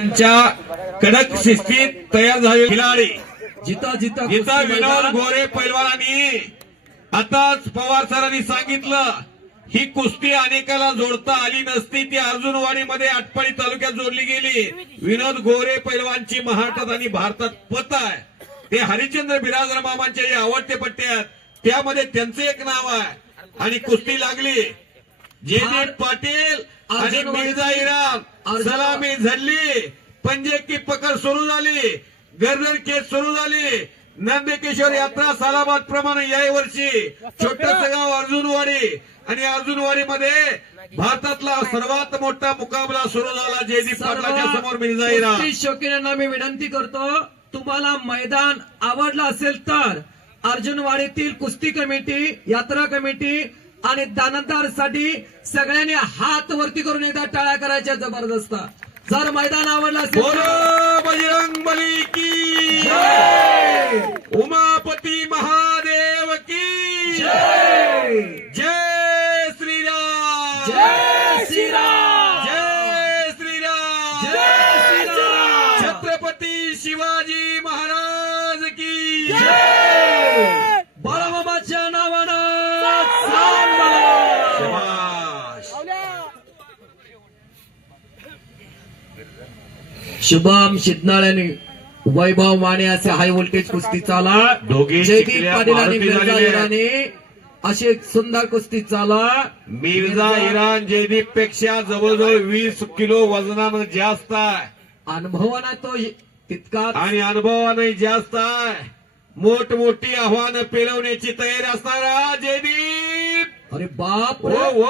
कडक शिस्तीत तयार झालेले खिलाडी जिता जिता जिता विनोद गोरे पैलवानांनी आताच पवार सरांनी सांगितलं ही कुस्ती अनेकाला जोडता आली नसती ती अर्जुनवाडीमध्ये आटपाडी तालुक्यात जोडली गेली। विनोद गोरे पैलवानची महाराष्ट्रात आणि भारतात पत आहे। ते हरिश्चंद्र बिराजदार मामांचे जे आवडते पट्टे आहेत त्यामध्ये त्यांचे एक नाव आहे आणि कुस्ती लागली। जयदीप पाटील आणि मिर्झा इराण सलामी झडली, पंजे की पकड सुरू झाली, गर्दन केस सुरू झाली। नंदकिशोर यात्रा सालाबाद प्रमाणे याही वर्षी छोटस गाव अर्जुनवाडी आणि अर्जुनवाडीमध्ये भारतातला सर्वात मोठा मुकाबला सुरू झाला। जयदीप पाटलाच्या समोर मिर्झा इराण। शौकीनांना मी विनंती करतो, तुम्हाला मैदान आवडलं असेल तर अर्जुनवाडीतील कुस्ती कमिटी, यात्रा कमिटी आणि दानदारसाठी सगळ्यांनी हात वरती करून एकदा टाळ्या करायच्या जबरदस्त। जर मैदान आवडलं असेल बोलो बजरंग बली की जय, उमापती महादेव की जय, जय श्रीराम, जय श्रीराम, जय श्रीराम, जय श्रीराम, छत्रपती शिवाजी महाराज की जय, बाळामामाच्या नावानं शाबाश। शुभम शिदनाळ्याने वैभव माने असे हाय व्होल्टेज कुस्ती चाला। दोघे जयदीप शिकल्या, पाटील आणि मारुती मिर्झा झालेले. इराणी अशी एक सुंदर कुस्ती चाला। मिर्झा इराण जयदीप पेक्षा जवळजवळ 20 किलो वजनानं जास्त आहे अनुभवाना तो तितका आणि अनुभवानंही जास्त आहे। मोठमोठी आव्हानं पेलवण्याची तयारी असणारा जयदीप। अरे बाप ओ रे, ओ ओ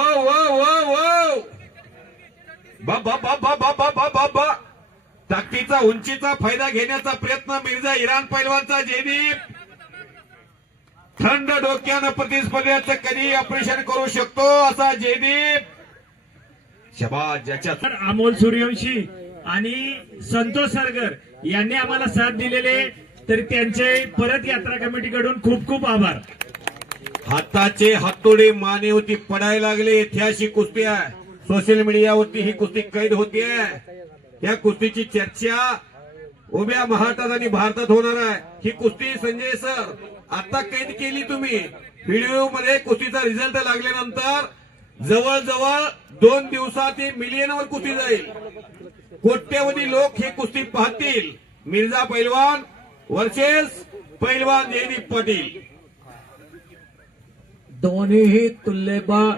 ओ ओ बाबा बाबा बाबा बाबा ताकदीचा उंचीचा फायदा घेण्याचा प्रयत्न मिर्झा इराण पैलवानचा। जयदीप थंड डोक्यानं प्रतिस्पर्ध्याचं कधी ऑपरेशन करू शकतो असा जयदीप। शाबास। ज्याच्या अमोल सूर्यवंशी आणि संतोष सरगर यांनी आम्हाला साथ दिलेले, तरी त्यांचे परत यात्रा कमिटीकडून खूप खूप आभार। हाताचे हातोडे मानेवरती पडायला लागले। ऐतिहासिक कुस्ती आहे, सोशल मीडियावरती ही कुस्ती कैद होतीये। या कुस्तीची चर्चा उभ्या महाराष्ट्रात आणि भारतात होणार आहे। ही कुस्ती संजय सर आता कैद केली तुम्ही व्हिडिओ मध्ये। कुस्तीचा रिझल्ट लागल्यानंतर जवळजवळ 2 दिवसात ही मिलियनवर कुस्ती जाईल। कोट्यवधी लोक ही कुस्ती पाहतील। मिर्झा पैलवान वर्सेस पैलवान जयदीप पाटील। दोन्हीही तुल्यबळ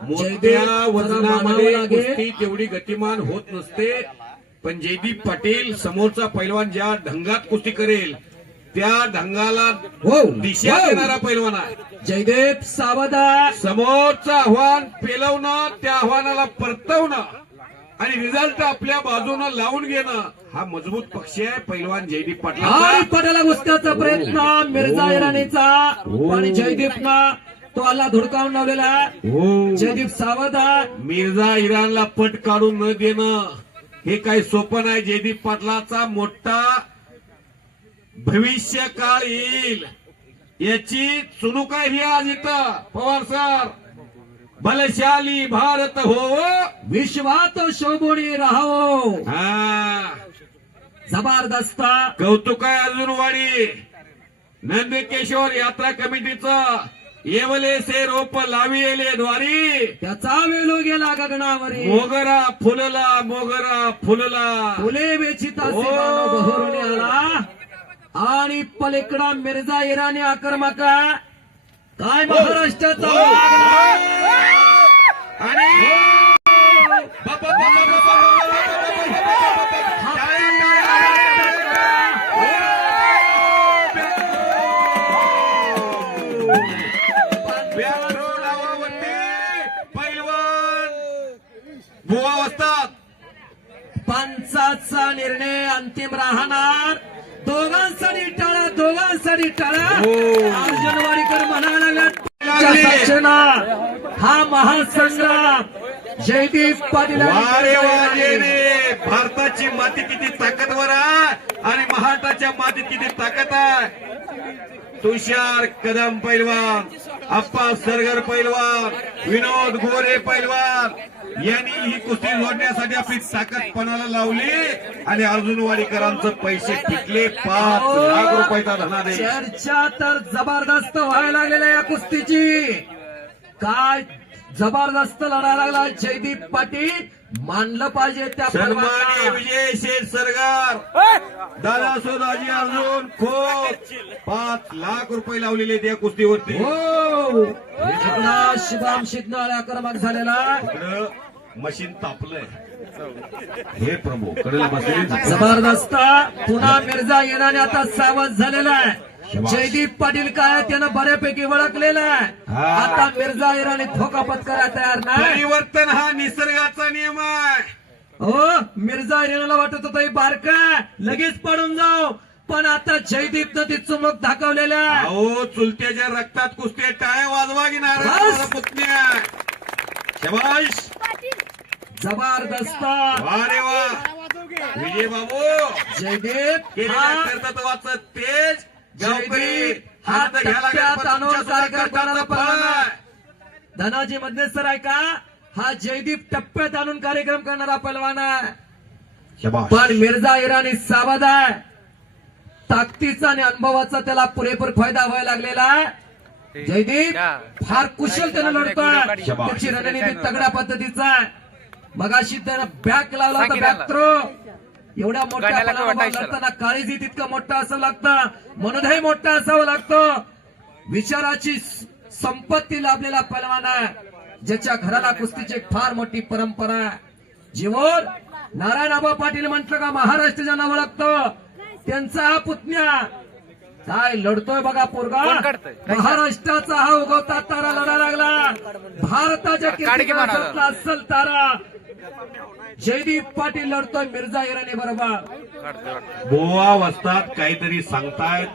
मोठ्या वजनामध्ये कुस्ती तेवढी गतिमान होत नसते, पण जयदीप पाटील समोरचा पैलवान ज्या ढंगात कुस्ती करेल त्या ढंगाला दिशा देणारा पैलवान आहे। जयदेव सावध, समोरचं आव्हान पेलवणं, त्या आव्हानाला परतवणं आणि रिझल्ट आपल्या बाजूनं लावून घेणं हा मजबूत पक्ष आहे पैलवान जयदीप पाटलाचा। पडायला घुसण्याचा प्रयत्न मिर्झा इराणीचा आणि जयदीपनं तो आला धुडकावून लावलेला। जयदीप सावध, मिर्झा इराणला पट काढून न देणं हे काही सोपं नाही। जयदीप पाटलाचा मोठा भविष्य काळ येईल याची चुणूक आहे ही आज इथं। पवार सर बलशाली भारत हो, विश्वात शोभून राहावो। हा जबरदस्त कौतुक आहे अर्जुनवाडी नंदकिशोर यात्रा कमिटीचं। येवले से रोप लाविले द्वारी त्याचा वेळू गेला गगनावरी। मोगरा फुलला, मोगरा फुलला, फुले वेचिता बहरून आला आणि पलीकडा मिर्झा इराणी आक्रमक काय महाराष्ट्राचा आणि पैलवान बुवा असतात। पंचाचा निर्णय अंतिम राहणार। दोघांसाठी टाळा, दोघांसाठी टाळा। अर्जुनवाडीकर म्हणायला लागले हा महासंग्राम जयदीप पाटील। भारताची माती किती ताकदवर आहे आणि महाराष्ट्राच्या मातीत किती ताकद आहे। तुषार कदम पैलवान आप्पा सरगर पैलवान, विनोद गोरे पैलवान यांनी ही कुस्ती जोडण्यासाठी आपली ताकद पणाला लावली आणि अर्जुन वाडीकरांचं पैसे पिकले 5 लाख रुपयाचा धनादेश. चर्चा तर जबरदस्त व्हायला लागलेल्या या कुस्तीची. काय जबरदस्त लढायला लागला जयदीप पाटील. मानलं पाहिजे त्या सन्माननीय पैलवानाला. विजय शेठ सरगार, दादा सोदाजी अर्जुन खोत 5 लाख रुपये लावलेले त्या कुस्तीवरती. हो इकडं शुभम शिकणार आक्रमक झालेला. इकडं मशीन तापलंय. हे प्रभू कडेला बसलेली जबरदस्त पुन्हा मिर्झा येणाने आता सावध झालेला आहे. जयदीप पाटील काय त्यानं बऱ्यापैकी ओळखलेला आहे. हा. आता मिर्झा इराणी धोका पत्करायला तयार नाही. परिवर्तन हा निसर्गाचा नियम आहे. हो मिर्झा इराणीला वाटत होतं बारका लगेच पडून जाऊ, पण आता जयदीपनं ती चुमक दाखवलेल्या आहे. अहो चुलत्याच्या रक्तात कुस्ती टाळ्या वाजवा की बस. नारायण पुतण्या. शबाश. जबरदस्त वा रे वा. विजय बाबू जयदीप केलेल्या हा कर्तृत्वाचं तेज गावकरी जयदीप हा आनंद घ्यायला लागले, टप्प्यात पण आणून तुमच्या कार्यक्रम सुद्धा करणारा कष्टाचं पहिलवान फळ आहे. आहे. धनाजी मधनेसर आहे का? हा जयदीप टप्प्यात आणून कार्यक्रम करणारा पैलवान आहे. शबाश. पण मिर्झा इराणी सावध आहे. ताकदीचा आणि अनुभवाचा त्याला पुरेपूर फायदा व्हायला लागलेला आहे. जयदीप फार कुशलतेने लढतोय. शबाश. त्याची रणनीती तगड्या पद्धतीचा आहे. मगाशी त्यानं बॅक लावला होता, बॅक थ्रो. एवढ्या मोठ्या पणाला लढताना काळीजी तितकं मोठं असावं लागतं, मनोधय मोठं असावं लागतं. विचाराची संपत्ती लाभलेला पैलवान आहे, ज्याच्या घराला कुस्तीची एक फार मोठी परंपरा आहे. जीवन नारायण आबा पाटील म्हटलं का महाराष्ट्राच्या नाव ओळखतो. त्यांचा हा पुतण्या काय लढतोय बघा पोरगा. महाराष्ट्राचा हा उगवता तारा लढा लागला. भारताच्या कीर्तिमानातला अस्सल तारा जयदीप पाटील लढतोय मिर्झा इराणी बरोबर. बोवा वस्तात काहीतरी सांगतायत,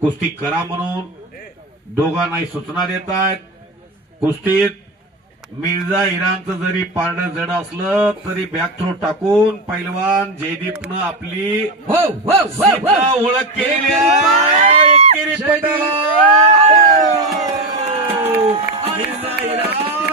कुस्ती करा म्हणून दोघांनाही सूचना देत आहेत. कुस्तीत मिर्झा इराणचं जरी पारडं जड असलं तरी बॅक थ्रो टाकून पैलवान जयदीपनं आपली हो हो हो सिद्ध हो ओळख केलेली आहे. एकेरी जयदीप. पटाला. मिर्झा इराण